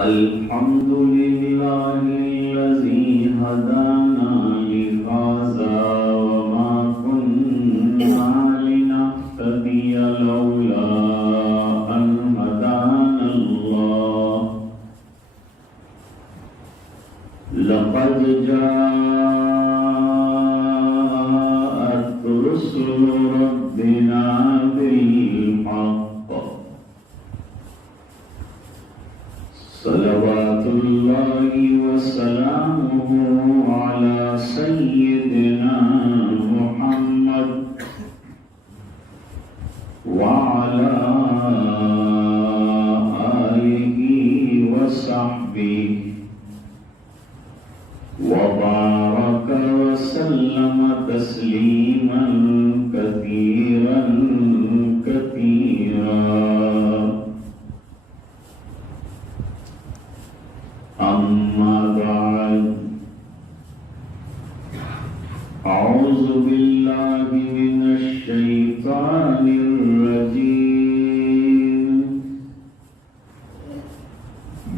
الحمد لله الذي هدانا لهذا وما كنا لنهتدي لولا أن هدانا الله لقد جاءت رسل ربنا بالحق صلوات الله وسلامه على سيدنا محمد وعلى آله وصحبه وبارك وسلم تسليما كثيرا كثيرا. أما بعد، أعوذ بالله من الشيطان الرجيم.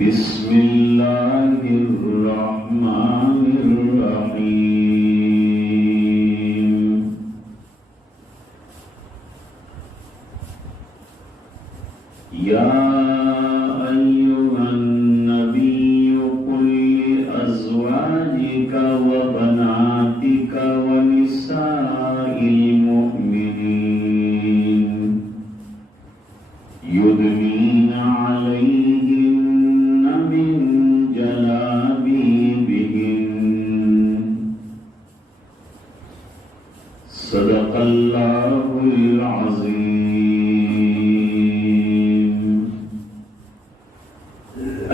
بسم الله الرحمن الرحيم. يا أيها النبي قل لأزواجك وبناتك ونساء المؤمنين يدنين عليهن من جلابيبهن صدق الله العظيم.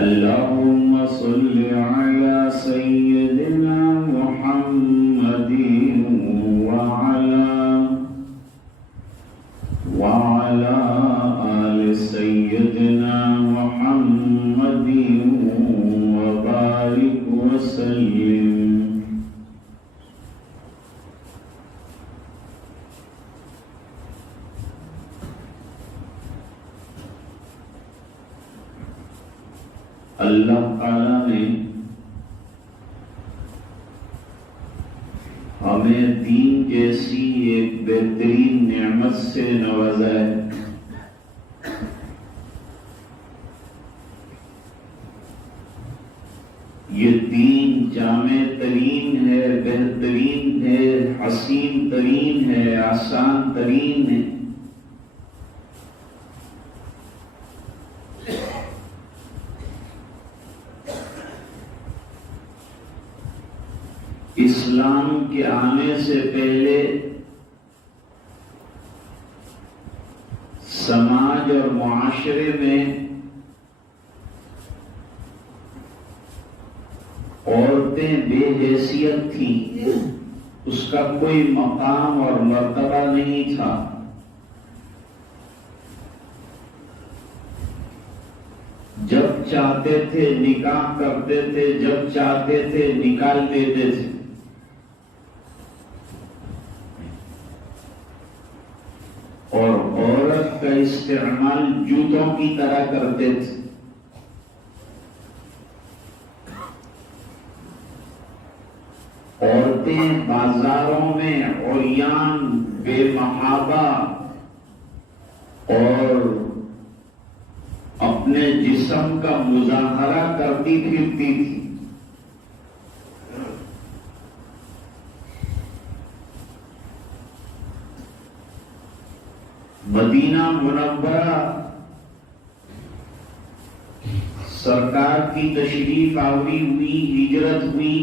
اللهم صل على سيدنا محمد وعلى آل سيدنا محمد وبارك وسلم. اللہ تعالیٰ نے ہمیں دین جیسی ایک بہترین نعمت سے نوازا ہے. یہ دین جامع ترین ہے، بہترین ہے، حسین ترین ہے، آسان ترین ہے. اسلام کے آنے سے پہلے سماج اور معاشرے میں عورتیں بے حیثیت تھیں، اس کا کوئی مقام اور مرتبہ نہیں تھا. جب چاہتے تھے نکاح کرتے تھے، جب چاہتے تھے نکال دیتے تھے. اور عورت کا استعمال جوتوں کی طرح کرتے تھے. عورتیں بازاروں میں عریان، بے محابہ اور اپنے جسم کا مظاہرہ کرتی پھرتی تھی. مدینہ منورہ سرکار کی تشریف آوری ہوئی، ہجرت ہوئی.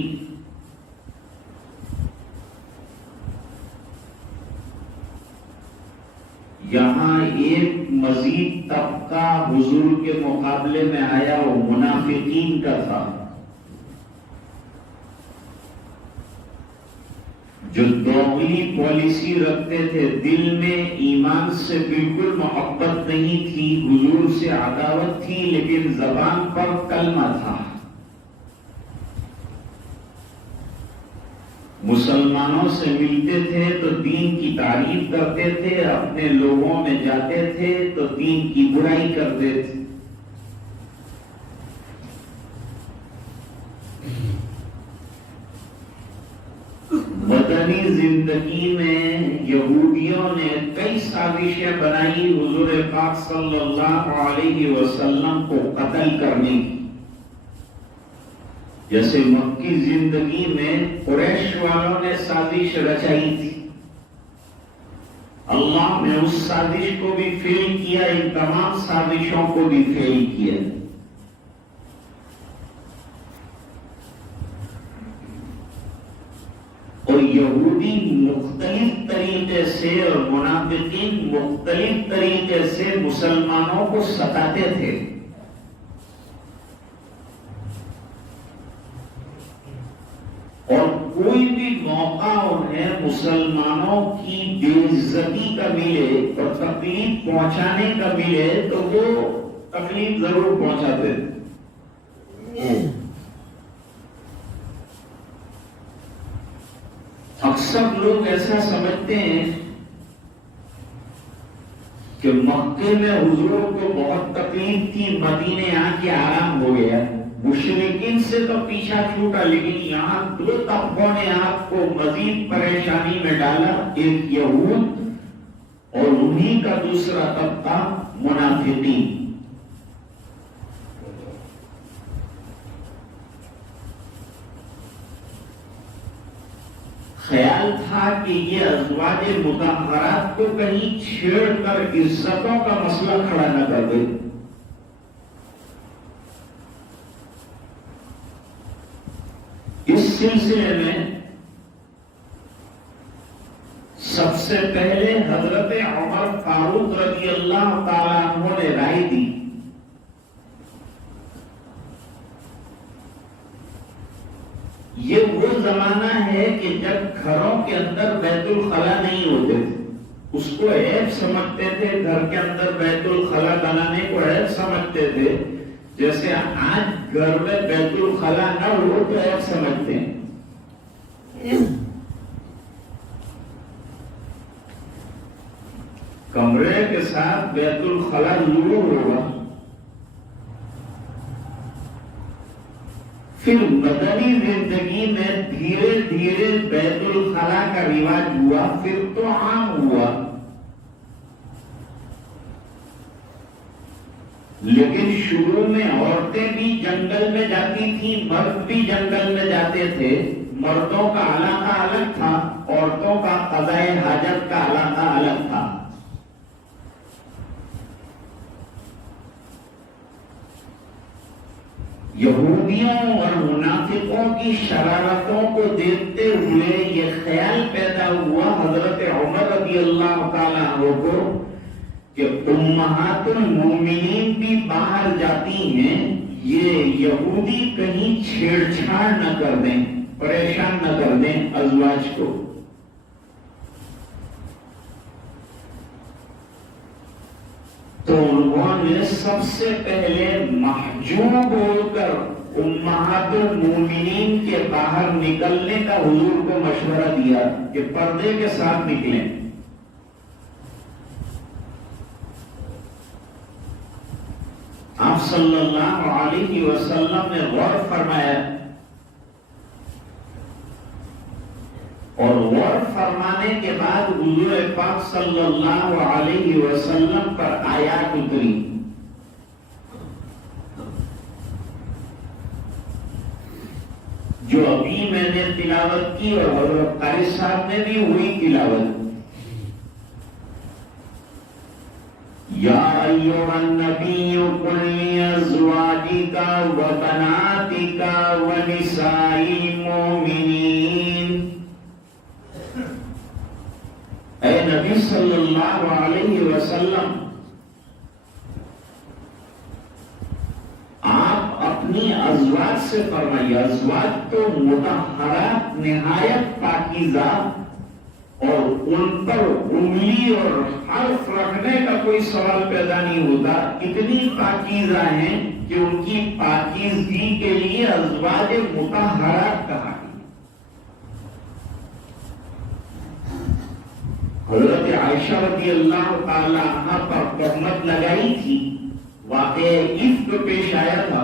یہاں ایک مزید طبقہ حضور کے مقابلے میں آیا، وہ منافقین کا تھا، جو دوغلی پالیسی رکھتے تھے. دل میں ایمان سے بالکل محبت نہیں تھی، حضور سے عداوت تھی، لیکن زبان پر کلمہ تھا. مسلمانوں سے ملتے تھے تو دین کی تعریف کرتے تھے، اپنے لوگوں میں جاتے تھے تو دین کی برائی کرتے تھے. زندگی میں یہودیوں نے کئی سازشیں بنائی حضور پاک صلی اللہ علیہ وسلم کو قتل کرنے کی. جیسے مکی زندگی میں قریش والوں نے سازش رچائی تھی، اللہ نے اس سازش کو بھی فیل کیا، ان تمام سازشوں کو بھی فیل کیا. اور یہودی مختلف طریقے سے اور منافقین مختلف طریقے سے مسلمانوں کو ستاتے تھے. اور کوئی بھی موقع انہیں مسلمانوں کی بے عزتی کا ملے اور تکلیف پہنچانے کا ملے تو وہ تکلیف ضرور پہنچاتے تھے. اکثر لوگ ایسا سمجھتے ہیں کہ مکے میں حضور کو بہت تکلیف تھی، مدینے آ کے آرام ہو گیا. مشرکین سے تو پیچھا چھوٹا، لیکن یہاں دو طبقوں نے آپ کو مزید پریشانی میں ڈالا، ایک یہود اور انہی کا دوسرا طبقہ منافقین. خیال تھا کہ یہ ازواج مطہرات کو کہیں چھیڑ کر عزتوں کا مسئلہ کھڑا نہ کر دے. اس سلسلے میں سب سے پہلے حضرت عمر فاروق رضی اللہ تعالیٰ عنہ نے رائے دی. یہ وہ زمانہ ہے کہ جب گھروں کے اندر بیت الخلا نہیں ہوتے تھے، اس کو عیب سمجھتے تھے. گھر کے اندر بیت الخلا بنانے کو عیب سمجھتے تھے. جیسے آج گھر میں بیت الخلا نہ ہو تو عیب سمجھتے ہیں. کمرے کے ساتھ بیت الخلا ضرور ہوگا. پھر مدنی زندگی میں دھیرے دھیرے بیت الخلا کا رواج ہوا، پھر تو عام ہوا. لیکن شروع میں عورتیں بھی جنگل میں جاتی تھیں، مرد بھی جنگل میں جاتے تھے. مردوں کا علاقہ الگ تھا، عورتوں کا قضاء حاجت کا علاقہ الگ تھا. یہودیوں اور منافقوں کی شرارتوں کو دیکھتے ہوئے یہ خیال پیدا ہوا حضرت عمر رضی اللہ تعالیٰ عنہ کو کہ امہات المومنین بھی باہر جاتی ہیں، یہ یہودی کہیں چھیڑ چھاڑ نہ کر دیں، پریشان نہ کر دیں ازواج کو. تو انہوں نے سب سے پہلے محجوب ہو کر امہات المومنین کے باہر نکلنے کا حضور کو مشورہ دیا کہ پردے کے ساتھ نکلیں. آپ صلی اللہ علیہ وسلم نے غور فرمایا اور غور فرمانے کے بعد حضور پاک صلی اللہ علیہ وسلم پر آیات اتری. جو ابھی میں نے تلاوت کی اور حضرت قاری صاحب نے بھی ہوئی تلاوت. یا ایھا النبی قل لازواجک وبناتک ونساء المؤمنین، اے نبی صلی اللہ علیہ وسلم آپ اپنی ازواج سے فرمائیے. ازواج تو مطہرات نہایت پاکیزہ، اور ان پر انگلی اور حرف رکھنے کا کوئی سوال پیدا نہیں ہوتا. اتنی پاکیزہ ہیں کہ ان کی پاکیزگی کے لیے ازواج مطہرات کہا. حضرت عائشہ رضی اللہ تعالی عنہ پر تہمت لگائی تھی، واقعہ افک پیش آیا تھا.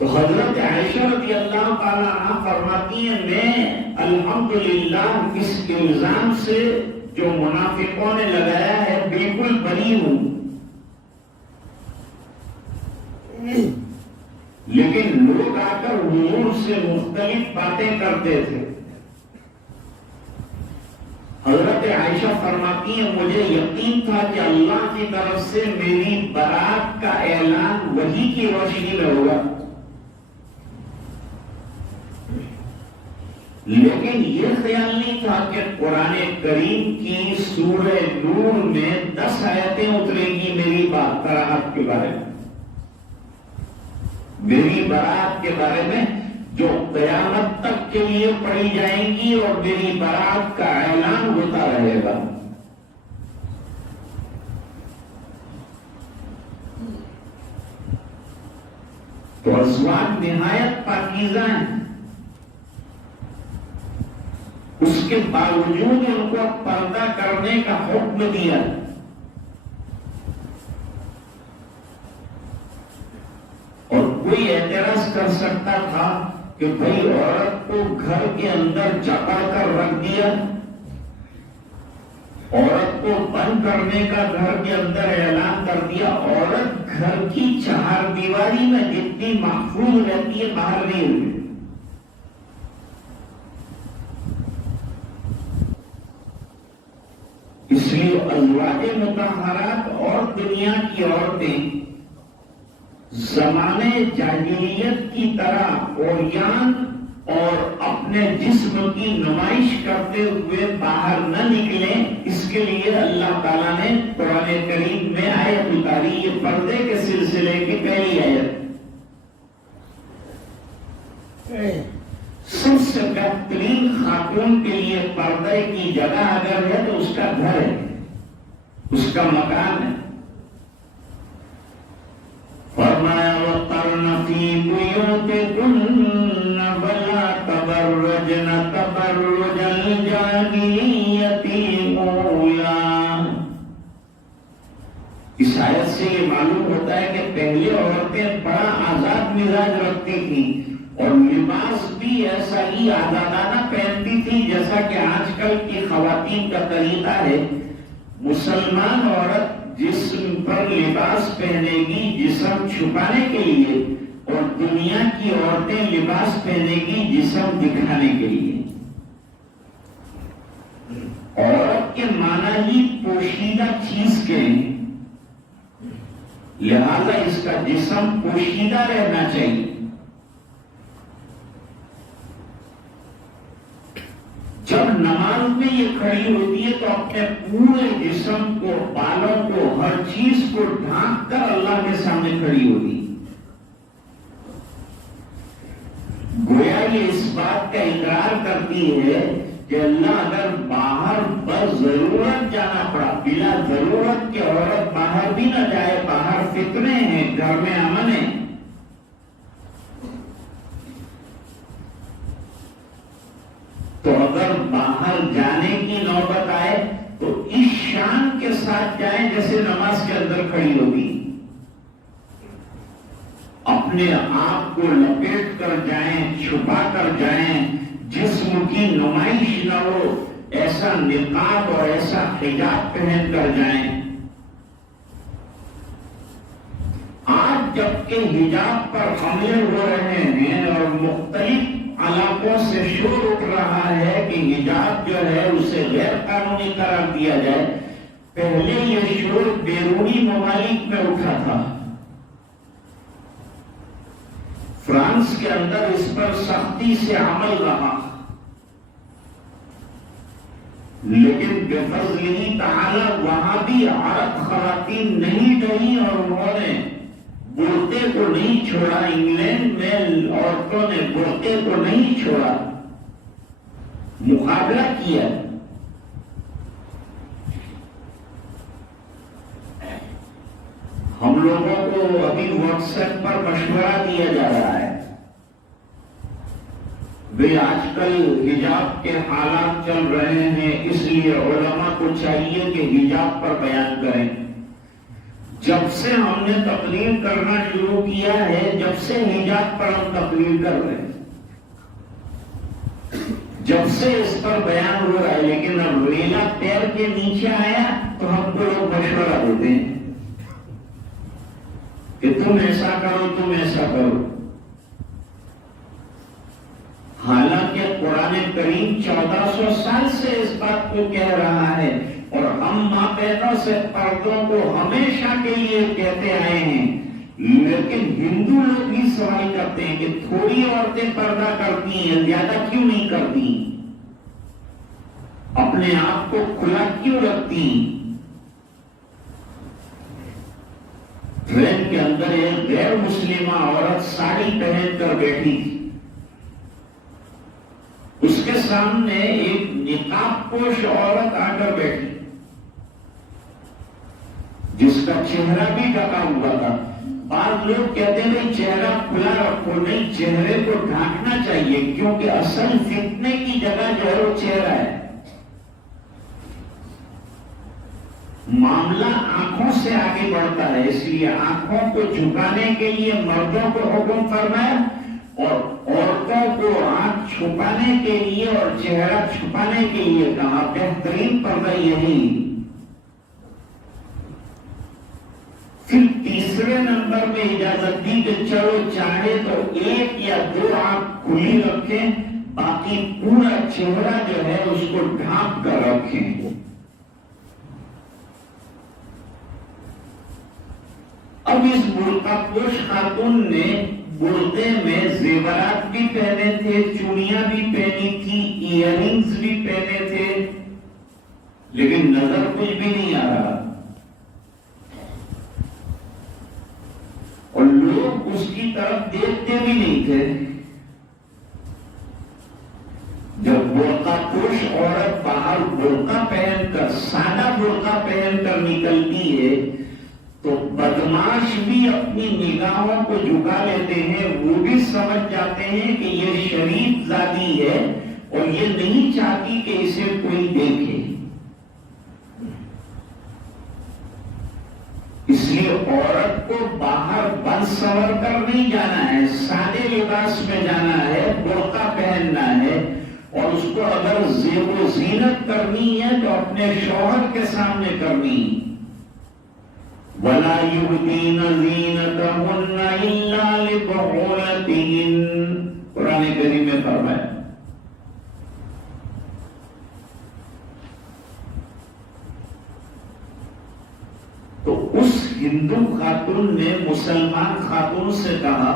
تو حضرت عائشہ رضی اللہ تعالیٰ عنہ فرماتی ہیں میں الحمدللہ اس الزام سے جو منافقوں نے لگایا ہے بالکل بری ہوں، لیکن لوگ آ کر حضور سے مختلف باتیں کرتے تھے۔ حضرت عائشہ فرماتی ہیں مجھے یقین تھا کہ اللہ کی طرف سے میری برات کا اعلان وحی کی روشنی میں ہوگا، لیکن یہ خیال نہیں تھا کہ قرآن کریم کی سورہ نور میں 10 آیتیں اتریں گی میری برات کے بارے میں، میری برات کے بارے میں جو قیامت تک کے لیے پڑھی جائیں گی اور میری برات کا اعلان ہوتا رہے گا۔ تو ازواج نہایت پاکیزہ ہیں، اس کے باوجود ان کو پردہ کرنے کا حکم دیا۔ اور کوئی اعتراض کر سکتا تھا کہ بھئی عورت کو گھر کے اندر جکڑ کر رکھ دیا، عورت کو بند کرنے کا گھر کے اندر اعلان کر دیا، عورت گھر کی چہار دیواری میں جتنی محفوظ رہتی ہے باہر نہیں ہوئی۔ اس لیے ازواج مطہرات اور دنیا کی عورتیں زمانے جاہلیت کی طرح عریان اور اپنے جسم کی نمائش کرتے ہوئے باہر نہ نکلیں، اس کے لیے اللہ تعالیٰ نے قرآن کریم میں آیت اتاری، یہ پردے کے سلسلے کی پہلی آیت۔ سب سے بہترین خاتون کے لیے پردے کی جگہ اگر ہے تو اس کا گھر ہے، اس کا مکان ہے۔ فرمایا وَقَرْنَ فِي بُيُوتِكُنَّ وَلَا تَبَرَّجْنَ تَبَرُّجَ الْجَاهِلِيَّةِ الْأُولَىٰ۔ اس آیت سے یہ معلوم ہوتا ہے کہ پہلے عورتیں بڑا آزاد مزاج رکھتی تھیں اور لباس بھی ایسا ہی آزادانہ پہنتی تھی جیسا کہ آج کل کی خواتین کا طریقہ ہے۔ مسلمان عورت جسم پر لباس پہنے گی جسم چھپانے کے لیے، اور دنیا کی عورتیں لباس پہنے گی جسم دکھانے کے لیے۔ عورت کے معنی ہی پوشیدہ چیز کے ہیں، لہذا اس کا جسم پوشیدہ رہنا چاہیے۔ جب نماز میں یہ کھڑی ہوتی ہے تو اپنے پورے جسم کو، بالوں کو، ہر چیز کو ڈھانک کر اللہ کے سامنے کھڑی ہوتی ہے۔ گویا یہ اس بات کا اقرار کرتی ہے کہ اللہ اگر باہر بضرورت جانا پڑا، بلا ضرورت کہ عورت باہر بھی نہ جائے، باہر فتنے ہیں، گھر میں امن ہے، تو اگر باہر جانے کی نوبت آئے تو اس شان کے ساتھ جائیں جیسے نماز کے اندر کھڑی ہوگی، اپنے آپ کو لپیٹ کر جائیں، چھپا کر جائیں، جسم کی نمائش نہ ہو، ایسا نقاب اور ایسا حجاب پہن کر جائیں۔ آج جبکہ حجاب پر حملے ہو رہے ہیں اور مختلف علاقوں سے شور اٹھ رہا ہے کہ حجاب جو ہے اسے غیر قانونی قرار دیا جائے، پہلے یہ شور بیرونی ممالک میں اٹھا تھا۔ فرانس کے اندر اس پر سختی سے عمل رہا، لیکن بفضلہ تعالی وہاں بھی عورت خواتین نہیں ڈری اور انہوں نے برقعے کو نہیں چھوڑا۔ انگلینڈ میں عورتوں نے برقعے کو نہیں چھوڑا، مقابلہ کیا۔ ہم لوگوں کو ابھی واٹس ایپ پر مشورہ دیا جا رہا ہے، بھئی آج کل حجاب کے حالات چل رہے ہیں، اس لیے علماء کو چاہیے کہ حجاب پر بیان کریں۔ جب سے ہم نے تقریر کرنا شروع کیا ہے، جب سے حجاب پر ہم تقریر کر رہے ہیں، جب سے اس پر بیان ہو رہا ہے، لیکن اب ریلا پیر کے نیچے آیا تو ہم کو لوگ مشورہ دیتے ہیں کہ تم ایسا کرو، تم ایسا کرو۔ حالانکہ قرآن کریم 1400 سال سے اس بات کو کہہ رہا ہے، اور ہم ماں بہنوں سے پردوں کو ہمیشہ کے لیے کہتے آئے ہیں، لیکن ہندو لوگ بھی سوال کرتے ہیں کہ تھوڑی عورتیں پردہ کرتی ہیں، زیادہ کیوں نہیں کرتی، اپنے آپ کو کھلا کیوں رکھتی۔ ٹرین کے اندر ایک غیر مسلمہ عورت ساڑی پہن کر بیٹھی تھی، اس کے سامنے ایک نقاب پوش عورت آ کر بیٹھی جس کا چہرہ بھی ڈھکا ہوا تھا۔ بعض لوگ کہتے ہیں نہیں چہرہ کھلا رکھو، نہیں، چہرے کو ڈھانکنا چاہیے، کیونکہ اصل فتنے کی جگہ جو ہے وہ چہرہ ہے۔ معاملہ آنکھوں سے آگے بڑھتا ہے، اس لیے آنکھوں کو جھکانے کے لیے مردوں کو حکم فرمایا، اور عورتوں کو آنکھ چھپانے کے لیے اور چہرہ چھپانے کے لیے کہا۔ بہترین پردہ یہی۔ پھر تیسرے نمبر میں اجازت دی کہ چلو چاہے تو ایک یا دو آنکھ کھلی رکھیں، باقی پورا چہرہ جو ہے اس کو ڈھانپ کر رکھیں۔ اب اس برقع پوش خاتون نے برقعے میں زیورات بھی پہنے تھے، چوڑیاں بھی پہنی تھی، ایئر رنگز بھی پہنے تھے، لیکن نظر کچھ بھی نہیں آ رہا، اور لوگ اس کی طرف دیکھتے بھی نہیں تھے۔ جب برقع پوش عورت باہر برقع پہن کر، سادہ برقع پہن کر نکلتی ہے تو بدماش بھی اپنی نگاہوں کو جھکا لیتے ہیں، وہ بھی سمجھ جاتے ہیں کہ یہ شریف زادی ہے اور یہ نہیں چاہتی کہ اسے کوئی دیکھے۔ اس لیے عورت کو باہر بن سنور کر نہیں جانا ہے، سادے لباس میں جانا ہے، برقع پہننا ہے، اور اس کو اگر زیب و زینت کرنی ہے تو اپنے شوہر کے سامنے کرنی ہے۔ وَلَا يُبْدِينَ زِينَتَهُنَّ إِلَّا لِبُعُولَتِهِنَّ، قرآن کریم میں فرمایا۔ تو اس ہندو خاتون نے مسلمان خاتون سے کہا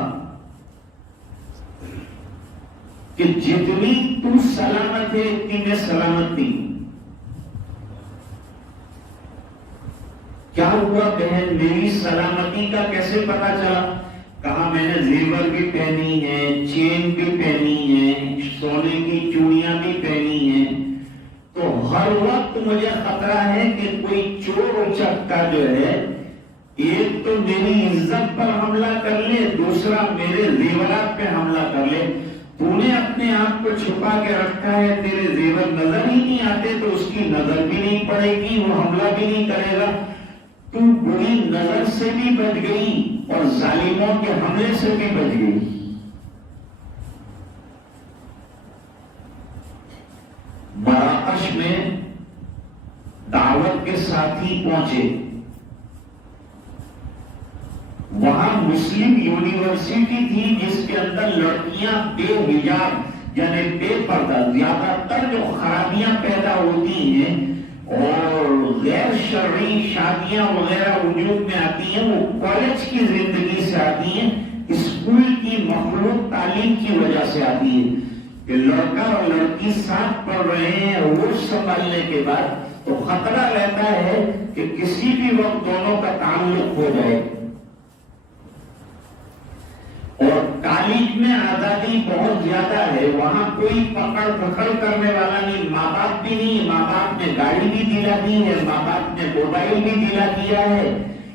کہ جتنی تو سلامت ہے اتنی میں سلامت نہیں۔ کیا ہوا بہن، میری سلامتی کا کیسے پتا چلا؟ کہا میں نے زیور بھی پہنی ہے، چین بھی پہنی ہے، سونے کی چوڑیاں بھی پہنی ہیں، تو ہر وقت مجھے خطرہ ہے کہ کوئی چور اچکا جو ہے ایک تو میری عزت پر حملہ کر لے، دوسرا میرے زیورات پہ حملہ کر لے۔ تو نے اپنے آپ کو چھپا کے رکھا ہے، تیرے زیور نظر ہی نہیں آتے تو اس کی نظر بھی نہیں پڑے گی، وہ حملہ بھی نہیں کرے گا۔ تو بری نظر سے بھی بچ گئی اور ظالموں کے حملے سے بھی بچ گئی۔ مراکش میں دعوت کے ساتھی پہنچے، وہاں مسلم یونیورسٹی تھی جس کے اندر لڑکیاں بے حجاب یعنی بے پردہ، زیادہ تر جو خرابیاں پیدا ہوتی ہیں اور غیر شرعی شادیاں وغیرہ وجود میں آتی ہیں، وہ کالج کی زندگی سے آتی ہیں، اسکول کی مخلوط تعلیم کی وجہ سے آتی ہے کہ لڑکا اور لڑکی ساتھ پڑھ رہے ہیں، ہوش سنبھالنے کے بعد تو خطرہ رہتا ہے کہ کسی بھی وقت دونوں کا تعلق ہو جائے۔ اور کالج میں آزادی بہت زیادہ ہے، وہاں کوئی پکڑ پکڑ کرنے والا نہیں، ماں باپ بھی نہیں، ماں باپ نے گاڑی بھی دلا دی ہے، ماں باپ نے موبائل بھی دلا دیا ہے،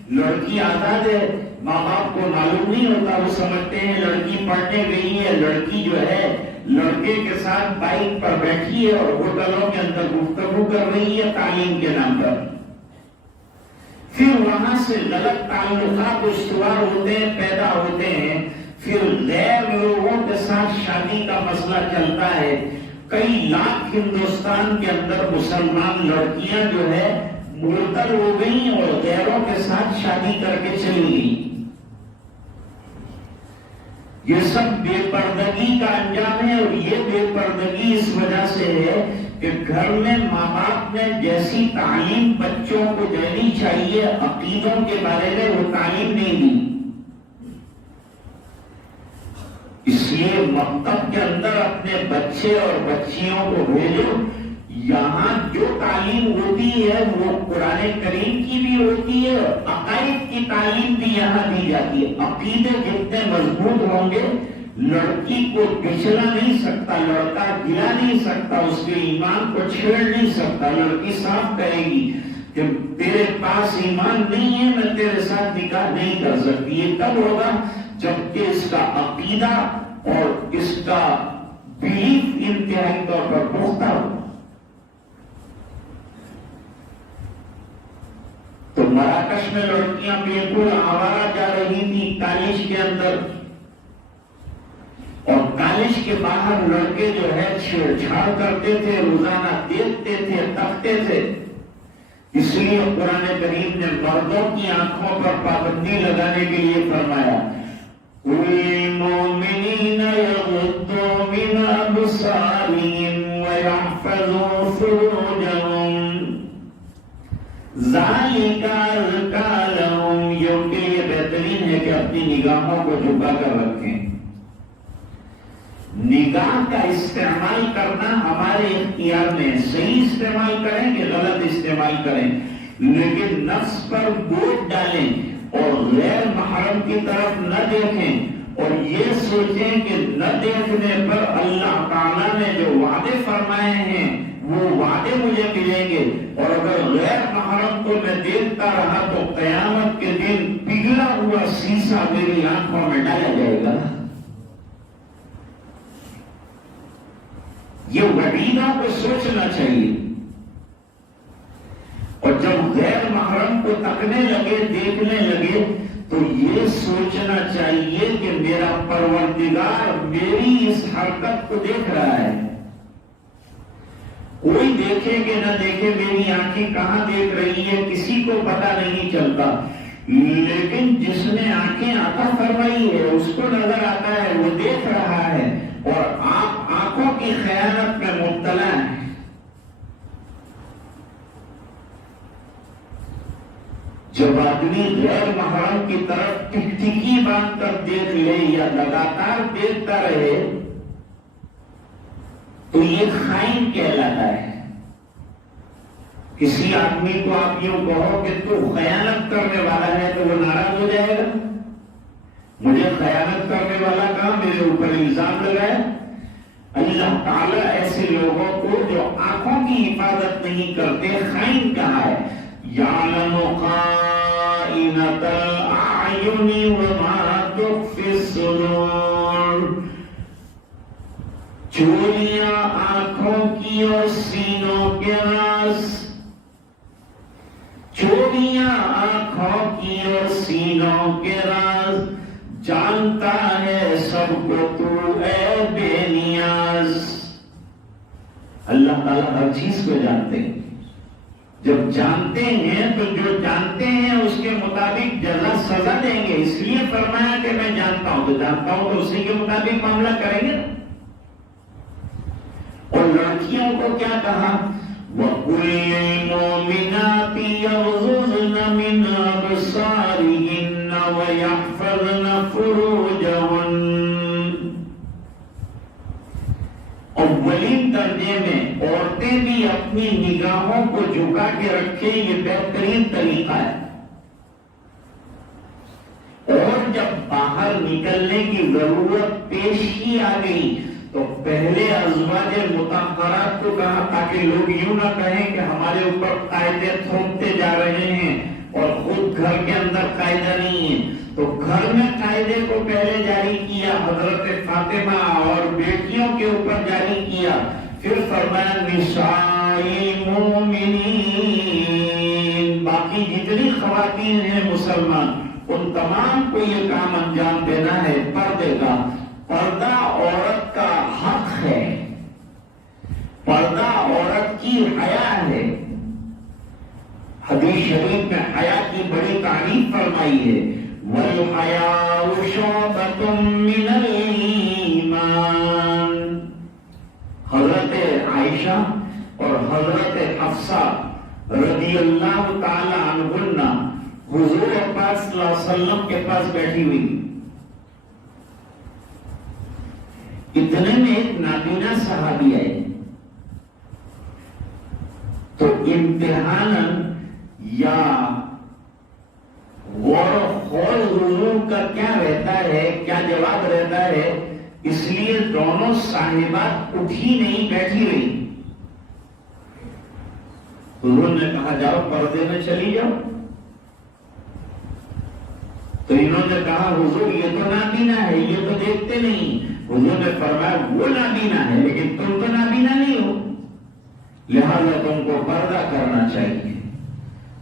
لڑکی آزاد ہے، ماں باپ کو معلوم نہیں ہوتا، وہ سمجھتے ہیں لڑکی پڑھنے گئی ہے، لڑکی جو ہے لڑکے کے ساتھ بائک پر بیٹھی ہے اور ہوٹلوں کے اندر گفتگو کر رہی ہے تعلیم کے نام پر۔ پھر وہاں سے غلط تعلقات استوار ہوتے ہیں، پیدا ہوتے ہیں، پھر غیر لوگوں کے ساتھ شادی کا مسئلہ چلتا ہے۔ کئی لاکھ ہندوستان کے اندر مسلمان لڑکیاں جو ہے مرتد ہو گئی اور غیروں کے ساتھ شادی کر کے چلی گئی۔ یہ سب بے پردگی کا انجام ہے، اور یہ بے پردگی اس وجہ سے ہے کہ گھر میں ماں باپ نے جیسی تعلیم بچوں کو دینی چاہیے عقیدوں کے بارے میں وہ تعلیم نہیں دی۔ اس لیے مکتب کے اندر اپنے بچے اور بچیوں کو بھیجو، یہاں جو تعلیم ہوتی ہے وہ قرآن کریم کی بھی ہوتی ہے، عقائد کی تعلیم بھی یہاں دی جاتی ہے۔ عقیدے جتنے مضبوط ہوں گے، لڑکی کو پچھلا نہیں سکتا، لڑکا گرا نہیں سکتا، اس کے ایمان کو چھیڑ نہیں سکتا۔ لڑکی صاف کہے گی کہ تیرے پاس ایمان نہیں ہے، میں تیرے ساتھ نکاح نہیں کر سکتی۔ یہ تب ہوگا جبکہ اس کا عقیدہ اور اس کا بیلیف انتہائی طور پر پختہ ہو۔ تو مراکش میں لڑکیاں بالکل آوارہ جا رہی تھی کالج کے اندر، اور کالج کے باہر لڑکے جو ہے چھیڑ چھاڑ کرتے تھے، روزانہ دیکھتے تھے، تکتے تھے۔ اس لیے قرآن کریم نے مردوں کی آنکھوں پر پابندی لگانے کے لیے فرمایا لِلْمُؤْمِنِينَ يَغُضُّوا مِنْ أَبْصَارِهِمْ وَيَحْفَظُوا فُرُوجَهُمْ ذَلِكَ أَزْكَىٰ لَهُمْ۔ یہ ان کے لیے بہترین ہے کہ اپنی نگاہوں کو جھکا کر رکھیں۔ نگاہ کا استعمال کرنا ہمارے اختیار میں، صحیح استعمال کریں کہ غلط استعمال کریں، لیکن نفس پر بوجھ ڈالیں اور غیر محرم کی طرف نہ دیکھیں، اور یہ سوچیں کہ نہ دیکھنے پر اللہ تعالیٰ نے جو وعدے فرمائے ہیں وہ وعدے مجھے ملیں گے، اور اگر غیر محرم کو میں دیکھتا رہا تو قیامت کے دن پگھلا ہوا شیشہ میری آنکھوں میں ڈالا جائے گا۔ یہ وعیدوں کو سوچنا چاہیے، اور جب غیر محرم کو تکنے لگے، دیکھنے لگے، تو یہ سوچنا چاہیے کہ میرا پروردگار میری اس حرکت کو دیکھ رہا ہے۔ کوئی دیکھے کہ نہ دیکھے، میری آنکھیں کہاں دیکھ رہی ہے کسی کو پتہ نہیں چلتا، لیکن جس نے آنکھیں عطا فرمائی ہے اس کو نظر آتا ہے، وہ دیکھ رہا ہے، اور آپ آنکھوں کی خیانت میں مبتلا ہیں۔ جب آدمی غیر محرم کی طرف ٹکٹکی باندھ کر دیکھ لے یا لگاتار دیکھتا رہے تو یہ خائن کہلاتا ہے۔ کسی آدمی کو آپ یوں کہو کہ تو خیانت کرنے والا ہے تو وہ ناراض ہو جائے گا، مجھے خیانت کرنے والا کہا، میرے اوپر الزام لگایا۔ اللہ تعالیٰ ایسے لوگوں کو جو آنکھوں کی حفاظت نہیں کرتے خائن کہا ہے۔ یعلم خائنۃ الاعین وما تخفی الصدور، چوریاں آنکھوں کی اور سینوں کے راز، چوریاں آنکھوں کی اور سینوں کے راز، جانتا ہے سب کو تو اے بے نیاز۔ اللہ تعالیٰ ہر چیز کو جانتے ہیں، جب جانتے ہیں تو جو جانتے ہیں اس کے مطابق جزا سزا دیں گے، اس لیے فرمایا کہ میں جانتا ہوں تو جانتا ہوں تو اسی کے مطابق معاملہ کریں گے۔ اور لڑکیوں کو کیا کہا؟ وَقُلْ لِلْمُؤْمِنَاتِ يَغْضُضْنَ مِنْ أَبْصَارِهِنَّ وَيَحْفَظْنَ فُرُوجَهُنَّ۔ اولین درجے میں عورتیں بھی اپنی نگاہوں کو جھکا کے رکھیں، یہ بہترین طریقہ ہے۔ اور جب باہر نکلنے کی ضرورت پیش ہی آ گئی تو پہلے ازواج مطہرات کو کہا تاکہ لوگ یوں نہ کہیں کہ ہمارے اوپر قاعدے تھوپتے جا رہے ہیں اور خود گھر کے اندر قاعدہ نہیں ہے، تو گھر میں قاعدے کو پہلے جاری کیا، حضرت فاطمہ اور بیٹیوں کے اوپر جاری کیا، پھر فرمایا نساء المؤمنین، باقی باقی جتنی خواتین ہیں مسلمان ان تمام کو یہ کام انجام دینا ہے پردے کا. پردہ عورت کا حق ہے، پردہ عورت کی حیا ہے. حدیث شریف میں حیا کی بڑی تعریف فرمائی ہے، وَالْحَيَاءُ شُعْبَةٌ مِّنَ الْإِيمَانِ. حضرت عائشہ اور حضرت حفصہ رضی اللہ تعالی عنہن حضور پاک صلی اللہ علیہ وسلم کے پاس بیٹھی ہوئی. اتنے میں ایک نابینا صحابی آئے تو امتحاناً یا غور و خوض حضور کا کیا رہتا ہے، کیا جواب رہتا ہے، اس لیے دونوں صاحبات اٹھی نہیں بیٹھی رہی. حضور نے کہا جاؤ پردے میں چلی جاؤ. تو انہوں نے کہا حضور یہ تو نابینا ہے، یہ تو دیکھتے نہیں. حضور نے فرمایا وہ نابینا ہے لیکن تم تو نابینا نہیں ہو، لہذا تم کو پردہ کرنا چاہیے.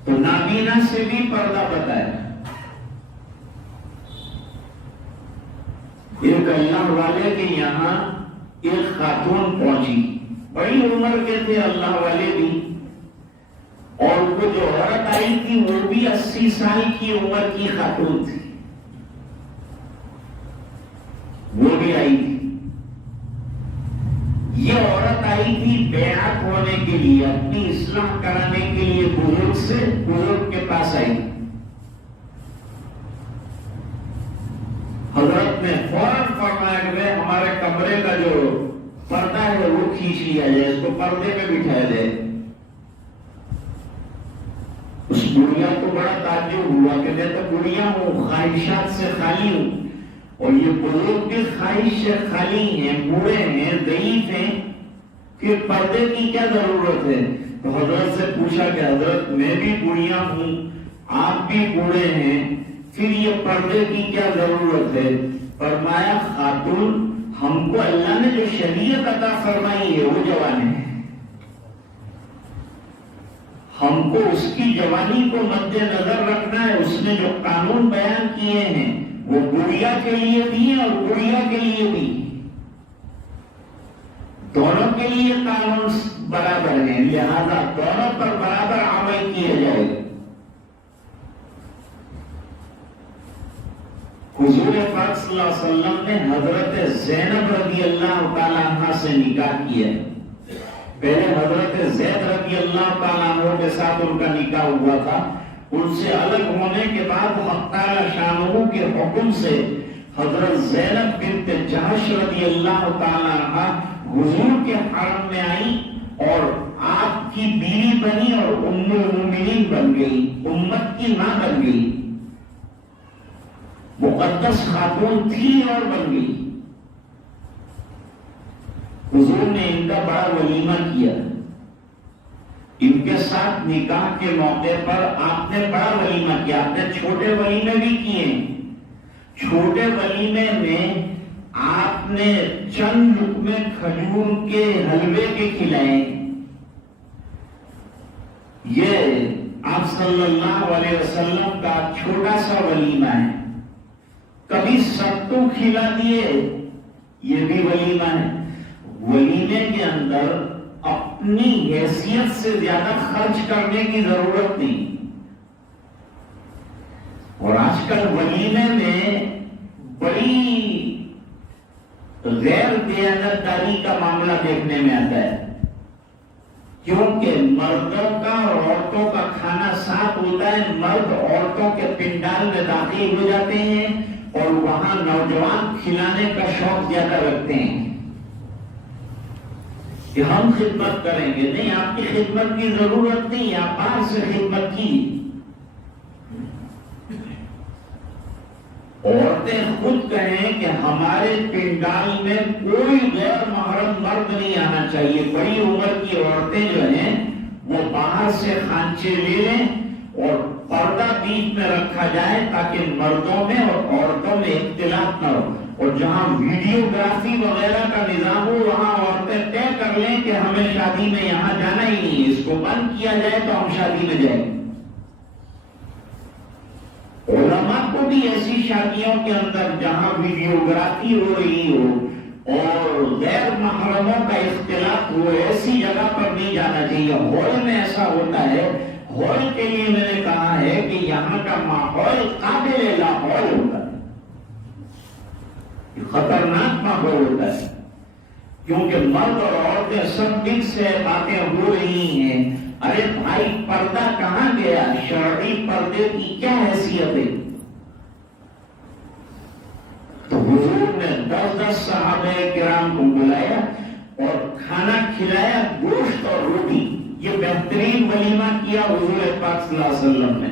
تو نابینا سے بھی پردہ بتایا. ایک اللہ والے کے یہاں ایک خاتون پہنچی، بڑی عمر کے تھے اللہ والے بھی، اور وہ جو عورت آئی تھی وہ بھی 80 سال کی عمر کی خاتون تھی. وہ بھی آئی تھی. یہ عورت آئی تھی بیعت ہونے کے لیے، اپنی اصلاح کرانے کے لیے بزرگ کے پاس آئی. حضرت نے فوراً فرمایا کہ ہمارے کمرے کا جو پردہ ہے وہ کھینچ لیا جائے، اس کو پردے میں بٹھایا جائے. اس بڑھیا کو بڑا تعجب ہوا کہ میں تو بڑھیا ہوں، خواہشات سے خالی ہوں، اور یہ بزرگ بھی خواہش سے خالی ہیں، بوڑھے ہیں، ضعیف ہیں، پھر پردے کی کیا ضرورت ہے؟ تو حضرت سے پوچھا کہ حضرت میں بھی بڑھیا ہوں، آپ بھی بوڑھے ہیں، پھر یہ پردے کی کیا ضرورت ہے؟ فرمایا خاتون ہم کو اللہ نے جو شریعت عطا فرمائی ہے وہ جوان ہے، ہم کو اس کی جوانی کو مد نظر رکھنا ہے. اس نے جو قانون بیان کیے ہیں وہ بڑھیا کے لیے بھی ہیں اور بڑھیا کے لیے بھی، دونوں کے لیے قانون برابر ہیں، لہذا دونوں پر برابر عمل کیا جائے. حضور پاک صلی اللہ علیہ وسلم نے حضرت زینب رضی اللہ تعالیٰ عنہ سے نکاح کیا. پہلے حضرت زید رضی اللہ تعالیٰ عنہ کے ساتھ ان کا نکاح ہوا تھا. ان سے الگ ہونے کے بعد حق تعالی شانہ کے حکم سے حضرت زینب بنت جہش رضی اللہ تعالیٰ عنہ حضور کے حرم میں آئی اور آپ کی بیوی بنی اور ام المومنین بن گئی، امت کی ماں بن گئی، مقدس خاتون تھی اور بن گئی. حضور نے ان کا بڑا ولیمہ کیا. ان کے ساتھ نکاح کے موقع پر آپ نے بڑا ولیمہ کیا. آپ نے چھوٹے ولیمے بھی کیے. چھوٹے ولیمے میں آپ نے چند لقمے کھجور کے حلوے کے کھلائے. یہ آپ صلی اللہ علیہ وسلم کا چھوٹا سا ولیمہ ہے. کبھی ستو کھلا دیے، یہ بھی ولیمہ ہے. ولیمے کے اندر اپنی حیثیت سے زیادہ خرچ کرنے کی ضرورت نہیں. اور آج کل ولیمے میں بڑی غیر دیانتداری کا معاملہ دیکھنے میں آتا ہے، کیونکہ مردوں کا اور عورتوں کا کھانا ساتھ ہوتا ہے. مرد عورتوں کے پنڈال میں داخل ہو جاتے ہیں اور وہاں نوجوان کھلانے کا شوق زیادہ رکھتے ہیں کہ ہم خدمت کریں گے. نہیں، آپ کی خدمت کی ضرورت نہیں، آپ باہر سے خدمت کی. عورتیں خود کہیں کہ ہمارے پنڈال میں کوئی غیر محرم مرد نہیں آنا چاہیے. بڑی عمر کی عورتیں جو ہیں وہ باہر سے خانچے لے لیں اور پردہ بیچ میں رکھا جائے تاکہ مردوں میں اور عورتوں میں اختلاف نہ ہو. اور جہاں ویڈیوگرافی وغیرہ کا نظام ہو وہاں عورتیں طے کر لیں کہ ہمیں شادی میں یہاں جانا ہی نہیں ہے، اس کو بند کیا جائے تو ہم شادی میں جائیں. کو بھی ایسی شادیوں کے اندر جہاں ویڈیوگرافی ہو رہی ہو اور غیر محرموں کا اختلاط ہو، ایسی جگہ پر نہیں جانا چاہیے۔ ہال میں ایسا ہوتا ہے، ہال کے لیے میں نے کہا ہے کہ یہاں کا ماحول قابل لاحول ہوتا ہے، خطرناک ماحول ہوتا ہے، کیونکہ مرد اور عورتیں سب دن سے باتیں ہو رہی ہیں۔ ارے بھائی پردہ کہاں گیا؟ شرعی پردے کی کیا حیثیت ہے؟ تو حضور نے 10 صحابہ کرام کو بلایا اور کھانا کھلایا، گوشت اور روٹی۔ یہ بہترین ولیمہ کیا حضور پاک صلی اللہ علیہ وسلم نے۔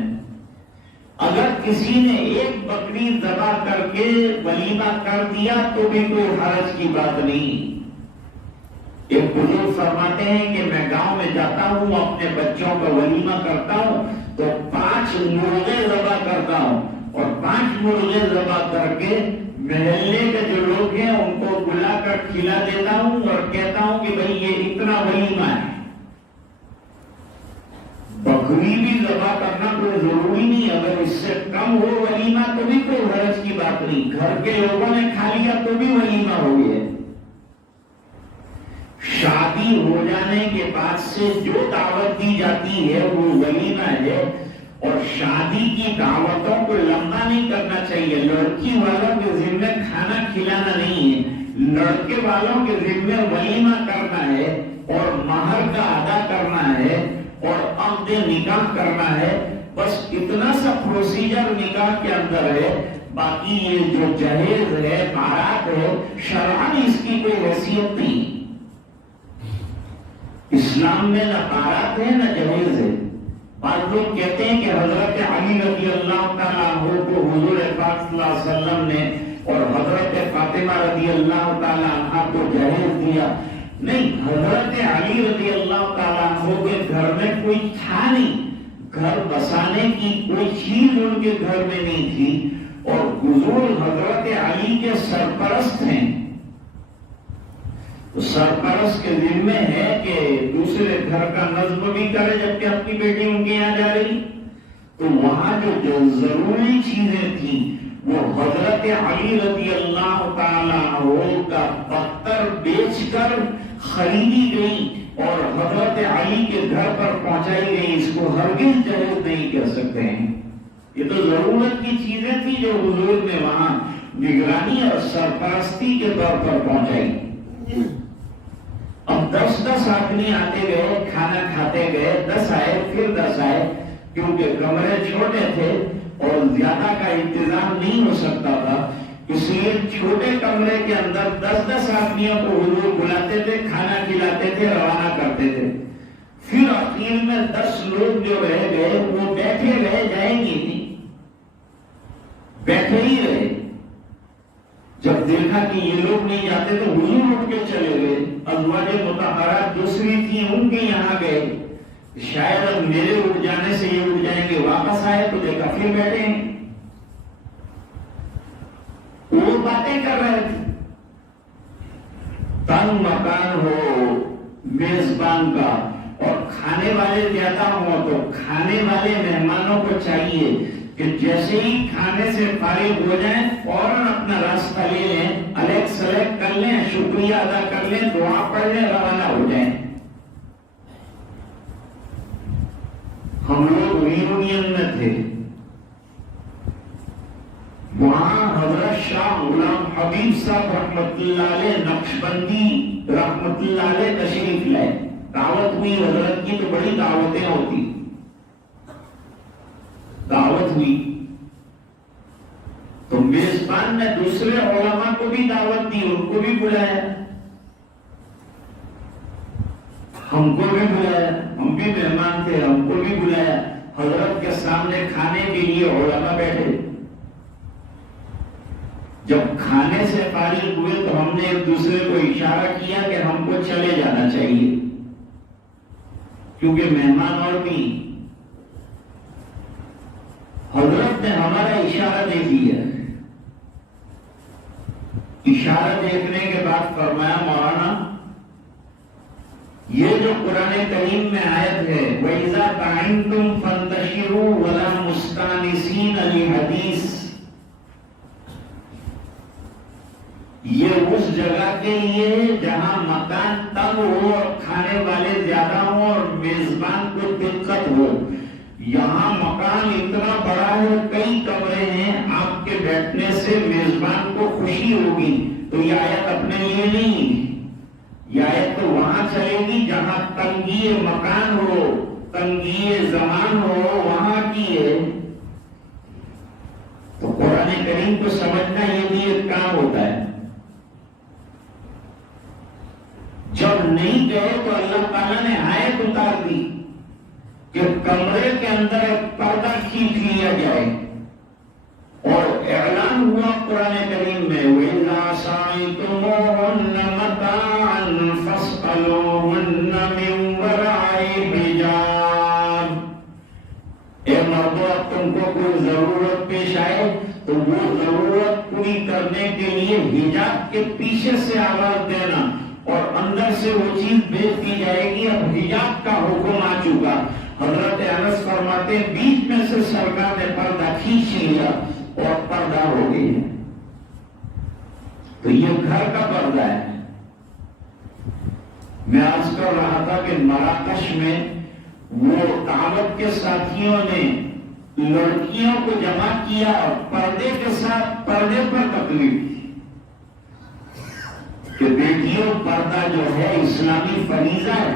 اگر کسی نے ایک بکری ذبح کر کے ولیمہ کر دیا تو بھی کوئی حرج کی بات نہیں۔ ایک بزرگ فرماتے ہیں کہ میں گاؤں میں جاتا ہوں، اپنے بچوں کا ولیمہ کرتا ہوں تو 5 مرغے ذبح کرتا ہوں، اور 5 مرغے ذبح کر کے محلے کے جو لوگ ہیں ان کو بلا کر کھلا دیتا ہوں اور کہتا ہوں کہ بھئی یہ اتنا ولیمہ ہے۔ بکری بھی ذبح کرنا کوئی ضروری نہیں، اگر اس سے کم ہو ولیمہ تو بھی کوئی حرج کی بات نہیں۔ گھر کے لوگوں نے کھا لیا تو بھی ولیمہ ہو گیا۔ شادی ہو جانے کے بعد سے جو دعوت دی جاتی ہے وہ ولیمہ ہے، اور شادی کی دعوتوں کو لمبا نہیں کرنا چاہیے۔ لڑکی والوں کے ذمہ کھانا کھلانا نہیں ہے، لڑکے والوں کے ذمہ ولیمہ کرنا ہے اور مہر کا ادا کرنا ہے اور عقد نکاح کرنا ہے۔ بس اتنا سا پروسیجر نکاح کے اندر ہے، باقی یہ جو جہیز ہے، بارات ہے، شرعاً اس کی کوئی حیثیت نہیں۔ اسلام میں نہ بارات ہے نہ جہیز ہے۔ بعض لوگ کہتے ہیں کہ حضرت علی رضی اللہ تعالیٰ عنہ کو حضور پاک صلی اللہ علیہ وسلم نے اور حضرت فاطمہ رضی اللہ تعالیٰ عنہ کو جہیز دیا۔ نہیں، حضرت علی رضی اللہ تعالیٰ عنہ کے گھر میں کوئی تھا نہیں، گھر بسانے کی کوئی چیز ان کے گھر میں نہیں تھی، اور حضور حضرت علی کے سرپرست ہیں۔ تو سرپرست کے ذمہ ہے کہ دوسرے گھر کا نظم بھی کرے جبکہ اپنی بیٹی ان کے یہاں جا رہی۔ تو وہاں جو ضروری چیزیں تھیں وہ حضرت علی رضی اللہ تعالیٰ عنہ کا پتھر بیچ کر خریدی گئی اور حضرت علی کے گھر پر پہنچائی گئی۔ اس کو ہرگز جہیز نہیں کہہ سکتے ہیں۔ یہ تو ضرورت کی چیزیں تھیں جو حضور نے وہاں نگرانی اور سرپرستی کے طور پر پہنچائی۔ اب 10 آدمی آتے گئے، کھانا کھاتے گئے، 10 آئے، پھر 10 آئے، کیونکہ کمرے چھوٹے تھے اور زیادہ کا انتظام نہیں ہو سکتا تھا، اس لیے چھوٹے کمرے کے اندر 10 آدمیوں کو حضور بلاتے تھے، کھانا کھلاتے تھے، روانہ کرتے تھے۔ پھر اخیر میں 10 لوگ جو رہ گئے وہ بیٹھے رہ جائیں گے نہیں، بیٹھے ہی رہے۔ جب دیکھا کہ یہ لوگ نہیں جاتے تو حضور اٹھ کے چلے گئے، ازواج مطہرات دوسری تھیں ان کے یہاں گئے، شاید اب میرے اٹھ جانے سے یہ اٹھ جائیں گے۔ واپس آئے تو دیکھا پھر بیٹھے ہیں، وہ باتیں کر رہے تھے۔ تنگ مکان ہو میزبان کا اور کھانے والے زیادہ ہوں تو کھانے والے مہمانوں کو چاہیے کہ جیسے ہی کھانے سے فارغ ہو جائیں فوراً اپنا راستہ لے لیں، الیک سلیکٹ کر لیں، شکریہ ادا کر لیں، دعا پڑھ لیں، روانہ ہو جائیں۔ ہم لوگ ریونین میں تھے، وہاں حضرت شاہ غلام حبیب صاحب رحمت اللہ علیہ نقشبندی رحمت اللہ علیہ تشریف لائے، دعوت ہوئی حضرت کی، تو بڑی دعوتیں ہوتی، دعوت ہوئی تو میزبان نے دوسرے علماء کو بھی دعوت دی، ان کو بھی بلایا، ہم کو بھی بلایا، ہم بھی مہمان تھے، ہم کو بھی بلایا۔ حضرت کے سامنے کھانے کے لیے علماء بیٹھے، جب کھانے سے فارغ ہوئے تو ہم نے ایک دوسرے کو اشارہ کیا کہ ہم کو چلے جانا چاہیے، کیونکہ مہمان اور بھی۔ حضرت نے ہمارا اشارہ دے دیا، اشارہ دیکھنے کے بعد فرمایا مولانا یہ جو قرآن کریم میں آیت ہے وَإِذَا طَعِمْتُمْ فَانْتَشِرُوا وَلَا مُسْتَانِسِينَ لِحَدِيثٍ، یہ اس جگہ کے لیے جہاں مکان تنگ ہو اور کھانے والے زیادہ ہوں اور میزبان کو دقت ہو. یہاں مکان اتنا بڑا ہے, کئی کمرے ہیں, آپ کے بیٹھنے سے میزبان کو خوشی ہوگی. تو یہ آیت اپنے لیے نہیں, یہ آیت تو وہاں چلے گی جہاں تنگی مکان ہو, تنگی زمان ہو, وہاں کی ہے. تو قرآن کریم کو سمجھنا یہ بھی ایک کام ہوتا ہے. جب نہیں گئے تو اللہ تعالیٰ نے آیت اتار دی کہ کمرے کے اندر ایک پردہ کھینچ لیا جائے, اور اعلان ہوا قرآن کریم میں وَإِذَا سَأَلْتُمُوهُنَّ مَتَاعًا فَاسْأَلُوهُنَّ مِنْ وَرَاءِ حِجَابٍ. اے مردو, اب تم کو کوئی ضرورت پیش آئے تو وہ ضرورت پوری کرنے کے لیے حجاب کے پیچھے سے آواز دینا, اور اندر سے وہ چیز بھیج دی جائے گی. اب حجاب کا حکم آ چکا. حضرت انس فرماتے بیچ میں سے سرکار نے پردہ کھینچ لیا اور پردہ ہو گئی. تو یہ گھر کا پردہ ہے. میں عرض کر رہا تھا کہ مراکش میں وہ دعوت کے ساتھیوں نے لڑکیوں کو جمع کیا اور پردے کے ساتھ پردے پر تکلیف کہ بیٹیوں, پردہ جو ہے اسلامی فریضہ ہے,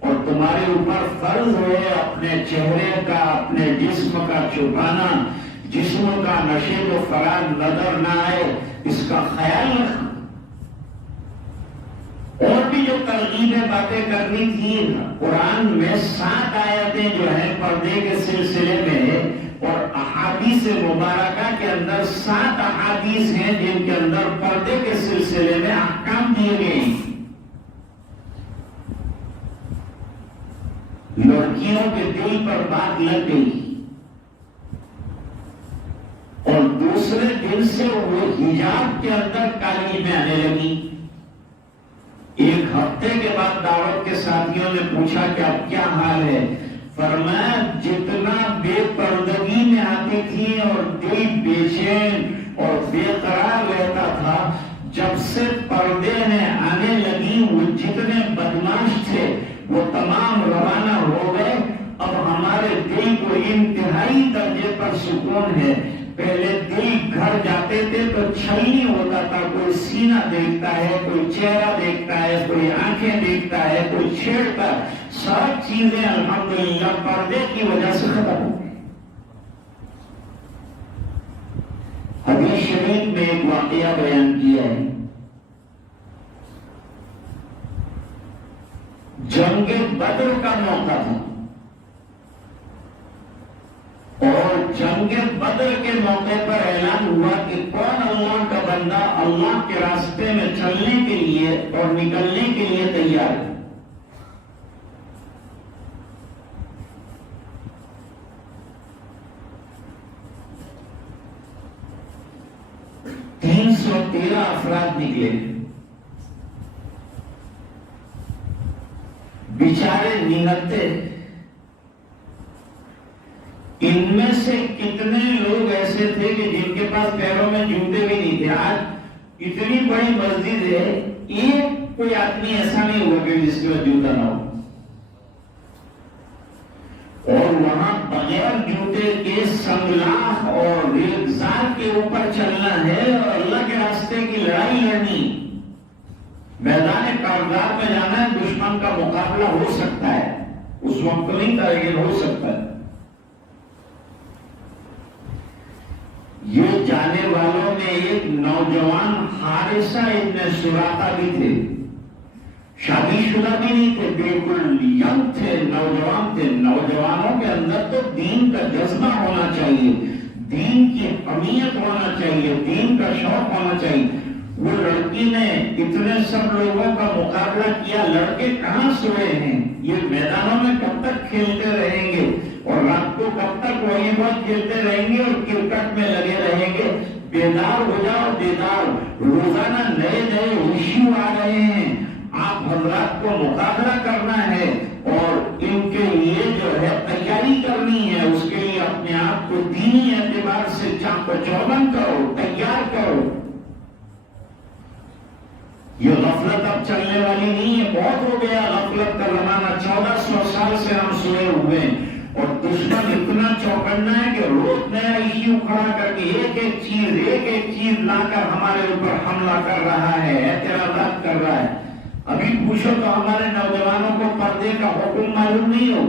اور تمہارے اوپر فرض ہے اپنے چہرے کا, اپنے جسم کا چھپانا, جسم کا نشیب و فراغ نظر نہ آئے, اس کا خیال رکھنا. اور بھی جو ترغیبیں باتیں کرنی تھی, قرآن میں 7 آیتیں جو ہیں پردے کے سلسلے میں, اور احادیث مبارکہ کے اندر 7 احادیث ہیں جن کے اندر پردے کے سلسلے میں احکام دیے گئے. لڑکیوں کے دل پر بات لگ گئی, اور دوسرے دن سے وہ حجاب کے اندر کالی میں آنے لگی. ایک ہفتے کے بعد دعوت کے ساتھیوں نے پوچھا کہ اب کیا حال ہے؟ فرمایا جتنا بے پردگی میں آتی تھی اور دل بے چین اور بے قرار رہتا تھا, جب سے پردے میں آنے لگی وہ جتنے بدماش تھے وہ تمام روانہ ہو گئے. اب ہمارے دل کو انتہائی درجے پر سکون ہے. پہلے دل گھر جاتے تھے تو چھلنی ہوتا تھا, کوئی سینہ دیکھتا ہے, کوئی چہرہ دیکھتا ہے, کوئی آنکھیں دیکھتا ہے, کوئی چھیڑتا. سب چیزیں الحمدللہ پردے کی وجہ سے ختم ہو گئی. حدیث شریف میں ایک واقعہ بیان کیا ہے. جنگ بدر کا موقع تھا, اور جنگ بدر کے موقع پر اعلان ہوا کہ کون اللہ کا بندہ اللہ کے راستے میں چلنے کے لیے اور نکلنے کے لیے تیار ہے. تین 313 افراد نکلے. بیچارے نہتے. ان میں سے کتنے لوگ ایسے تھے کہ جن کے پاس پیروں میں جوتے بھی نہیں تھے. آج اتنی بڑی مسجد ہے, ایک کوئی آدمی ایسا نہیں ہوگا کہ جس کے پاس جوتا نہ ہو. اور وہاں بغیر جوتے کے سنگلاخ اور ریگزار کے اوپر چلنا ہے اور اللہ کے راستے کی لڑائی لڑنی. میدان کارزار میں جانا ہے, دشمن کا مقابلہ ہو سکتا ہے, اس وقت تو نہیں تھا لیکن ہو سکتا ہے. یہ جانے والوں میں ایک نوجوان حارثہ ابن سراقہ بھی تھے. شادی شدہ بھی نہیں تھے, بالکل ینگ تھے, نوجوان تھے. نوجوانوں کے اندر تو دین کا جذبہ ہونا چاہیے, دین کی اہمیت ہونا چاہیے, دین کا شوق ہونا چاہیے. وہ لڑکی نے اتنے سب لوگوں کا مقابلہ کیا. لڑکے کہاں سوئے ہیں؟ یہ میدانوں میں کب تک کھیلتے رہیں گے اور رات کو کب تک والی بال کھیلتے رہیں گے اور کرکٹ میں لگے رہیں گے؟ بیدار ہو جاؤ, بیدار. روزانہ نئے نئے ایشو آ رہے ہیں, آپ حضرات کو مقابلہ کرنا ہے اور ان کے لیے جو ہے تیاری کرنی ہے. اس کے لیے اپنے آپ کو دینی اعتبار سے چاق و چوبند کرو, تیار کرو. چلنے والی نہیں ہے. بہت ہو گیا غفلت کا زمانہ. 1400 سال سے ہم سوئے ہوئے ہیں اور دشمن اتنا چوکنا ہے کہ روز نیا ایشو کھڑا کر کے ایک ایک چیز لا کر ہمارے اوپر حملہ کر رہا ہے, اعتراضات کر رہا ہے. ابھی پوچھو تو ہمارے نوجوانوں کو پردے کا حکم معلوم نہیں ہو.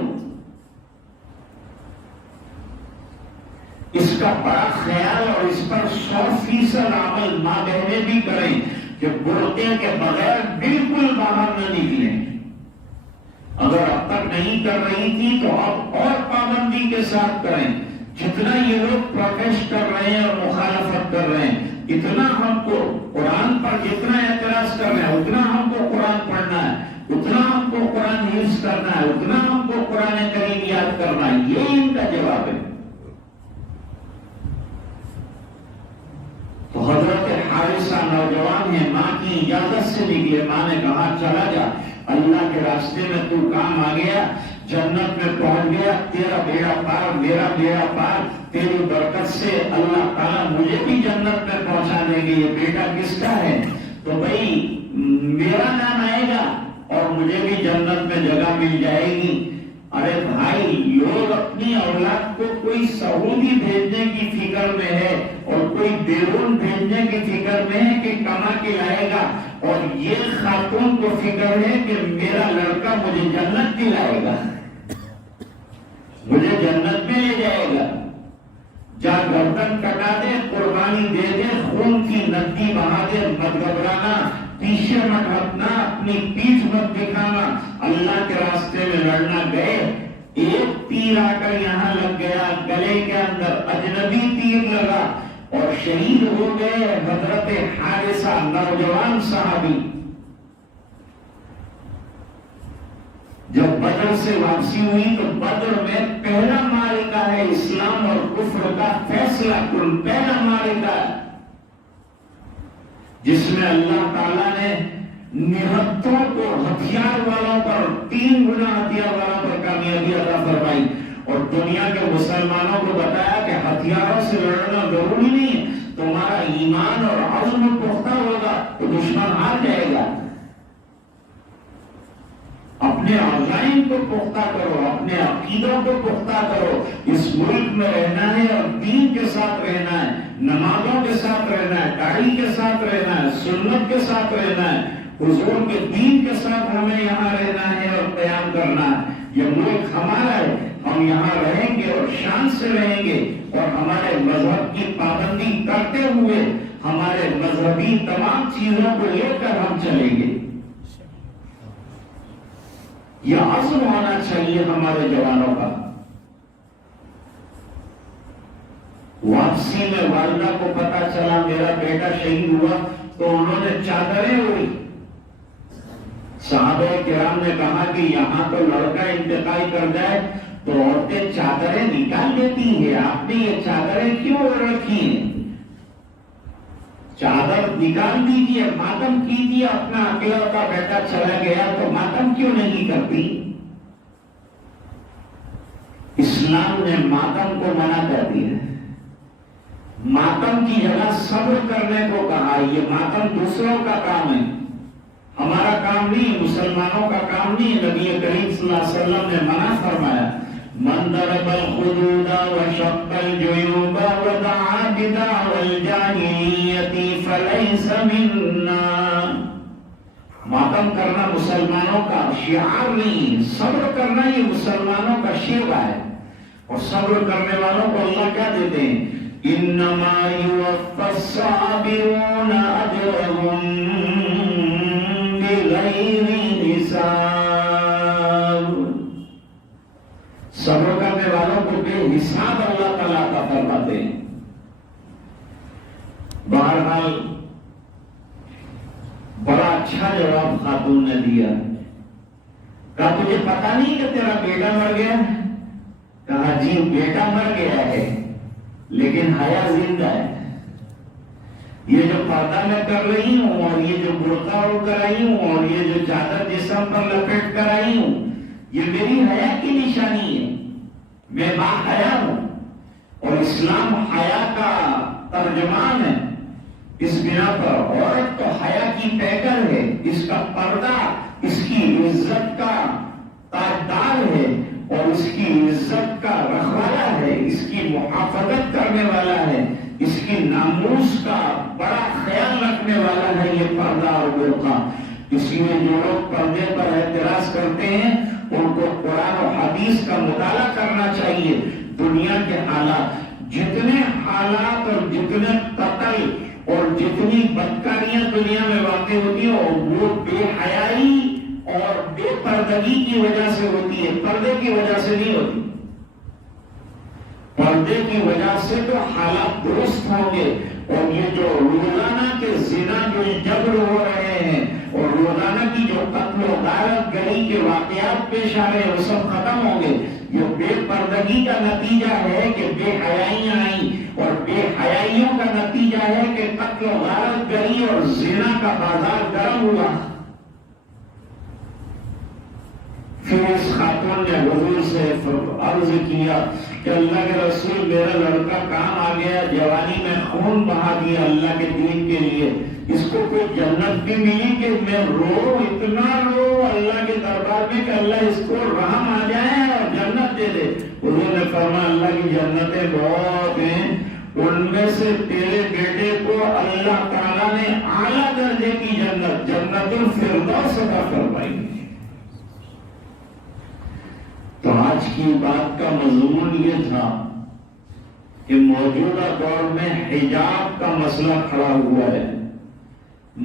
اس کا بڑا خیال اور اس پر 100% عمل ماں بہنیں بھی کریں کہ برقعے کے بغیر بالکل باہر نہ نکلیں. اگر اب تک نہیں کر رہی تھی تو اب اور پابندی کے ساتھ کریں. جتنا یہ لوگ پروٹیسٹ کر رہے ہیں اور مخالفت کر رہے ہیں, اتنا ہم کو قرآن پر جتنا اعتراض کر رہے ہیں اتنا ہم کو قرآن پڑھنا ہے, اتنا ہم کو قرآن حفظ کرنا ہے, اتنا ہم کو قرآن کریم یاد کرنا ہے. یہ ان کا جواب ہے. تو حضرت حارثہ نوجوان ہے, ماں کی اجازت سے نکلے. ماں نے کہا چلا جا, اللہ کے راستے میں تو کام آ گیا, جنت میں پہنچ گیا, تیرا بیڑا پار میرا بیڑا پار, تیری برکت سے اللہ تعالیٰ مجھے بھی جنت میں پہنچا دیں گے. یہ بیٹا کس کا ہے؟ تو بھائی میرا نام آئے گا اور مجھے بھی جنت میں جگہ مل جائے گی. ارے بھائی, لوگ اپنی اولاد کو کوئی سعودی بھیجنے کی فکر میں ہے اور کوئی بیرون بھیجنے کی فکر میں ہے کہ کما کے لائے گا, اور یہ خاتون کو فکر ہے کہ میرا لڑکا مجھے جنت دلائے گا, مجھے جنت میں لے جائے گا. جا گردن کٹا دے, قربانی دے دے, خون کی ندی بہا دے, مت گھبرانا, پیچھے مت ہٹنا, اپنی پیٹھ مت دکھانا. اللہ کے راستے میں لڑنا گئے, ایک تیر آ کر یہاں لگ گیا گلے کے اندر, اجنبی تیر لگا اور شہید ہو گئے حضرت حارثہ نوجوان صحابی. جب بدر سے واپسی ہوئی تو بدر میں پہلا معرکہ ہے اسلام اور کفر کا فیصلہ کن, پہلا معرکہ جس میں اللہ تعالیٰ نے نہتوں کو ہتھیار والوں پر 3 گنا ہتھیار والوں پر کامیابی عطا فرمائی, اور دنیا کے مسلمانوں کو بتایا کہ ہتھیاروں سے لڑنا ضروری نہیں ہے, تمہارا ایمان اور عزم پختہ ہوگا تو دشمن ہار جائے گا. اپنے عزائم کو پختہ کرو, اپنے عقیدوں کو پختہ کرو. اس ملک میں رہنا ہے اور دین کے ساتھ رہنا ہے, نمازوں کے ساتھ رہنا ہے, داڑھی کے ساتھ رہنا ہے, سنت کے ساتھ رہنا ہے, حضور کے دین کے ساتھ ہمیں یہاں رہنا ہے اور قیام کرنا ہے. یہ ملک ہمارا ہے, ہم یہاں رہیں گے اور شان سے رہیں گے, اور ہمارے مذہب کی پابندی کرتے ہوئے ہمارے مذہبی تمام چیزوں کو لے کر ہم چلیں گے. یہ عزم ہونا چاہیے ہمارے جوانوں کا. واپسی میں والدہ کو پتا چلا میرا بیٹا شہید ہوا تو انہوں نے چادریں اوڑھی. صحابہ کرام نے کہا کہ یہاں تو لڑکا انتقال کر جائے تو عورتیں چادریں نکال دیتی ہیں, آپ نے یہ چادریں کیوں اوڑھ رکھی ہیں؟ چادر نکال دیجیے, ماتم کیجیے. اپنا اکلوتا بیٹا چلا گیا تو ماتم کیوں نہیں کرتی؟ اسلام نے ماتم کو منع کر دیا. ماتم کی جگہ صبر کرنے کو کہا. یہ ماتم دوسروں کا کام ہے, ہمارا کام نہیں, مسلمانوں کا کام نہیں. نبی کریم صلی اللہ علیہ وسلم نے منع فرمایا, من ضرب الخدود وشق الجيوب ودعا بدعوى الجاهلية فليس منا. ماتم کرنا مسلمانوں کا شعار نہیں, صبر کرنا یہ مسلمانوں کا شیوا ہے. اور صبر کرنے والوں کو اللہ کیا دیتے ہیں؟ انما يوفى الصابرون اجرهم بغیر حساب. صبر کرنے والوں کو بے حساب اللہ تعالیٰ عطا فرماتے ہیں. بہرحال بڑا اچھا جواب خاتون نے دیا. کہا تجھے پتا نہیں کہ تیرا بیٹا مر گیا؟ کہا جی بیٹا مر گیا ہے لیکن حیا زندہ ہے. یہ جو پردہ میں کر رہی ہوں اور یہ جو برقع اڑ کر آئی ہوں اور یہ جو چادر جسم پر لپیٹ کر آئی ہوں, یہ میری حیا کی نشانی ہے. میں با حیا ہوں اور اسلام حیا کا ترجمان ہے. اس بنا پر عورت تو حیا کی پیکر ہے، اس کا پردہ اس کی عزت کا تاجدار ہے اور اس کی عزت کا رکھوالا ہے، اس کی محافظت کرنے والا ہے، اس کی ناموس کا بڑا خیال رکھنے والا ہے یہ پردہ اور برقع۔ اس لیے جو لوگ پردے پر اعتراض کرتے ہیں ان کو قرآن و حدیث کا مطالعہ کرنا چاہیے۔ دنیا کے حالات، جتنے حالات اور جتنے قتل اور جتنی بدکاریاں دنیا میں واقع ہوتی ہیں وہ بے حیائی اور بے پردگی کی وجہ سے ہوتی ہے، پردے کی وجہ سے نہیں ہوتی۔ پردے کی وجہ سے تو حالات درست ہوں گے، اور یہ جو روزانہ کے زنا جو جبر ہو رہے ہیں اور روزانہ کی جو قتل و غارت گری کے واقعات پیش آ رہے ہیں وہ سب ختم ہوں گے۔ یہ بے پردگی کا نتیجہ ہے کہ بے حیائیاں آئیں، اور بے حیائیوں کا نتیجہ ہے کہ قتل و غارت گری اور زنا کا بازار گرم ہوا۔ پھر اس خاتون نے حضور سے عرض کیا کہ اللہ کے رسول میرا لڑکا کام آ گیا، جوانی میں خون بہا دیا اللہ کے دین کے لیے، اس کو کوئی جنت بھی ملی کہ میں رو اتنا رو اللہ کے دربار میں کہ اللہ اس کو رحم آ جائے اور جنت دے دے۔ حضور نے فرمایا اللہ کی جنتیں بہت ہیں، ان میں سے تیرے بیٹے کو اللہ تعالیٰ نے اعلیٰ درجے کی جنت، جنت الفردوس عطا فرمائی۔ تو آج کی بات کا مضمون یہ تھا کہ موجودہ دور میں حجاب کا مسئلہ کھڑا ہوا ہے،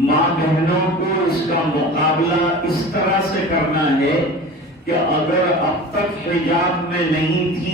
ماں بہنوں کو اس کا مقابلہ اس طرح سے کرنا ہے کہ اگر اب تک حجاب میں نہیں تھی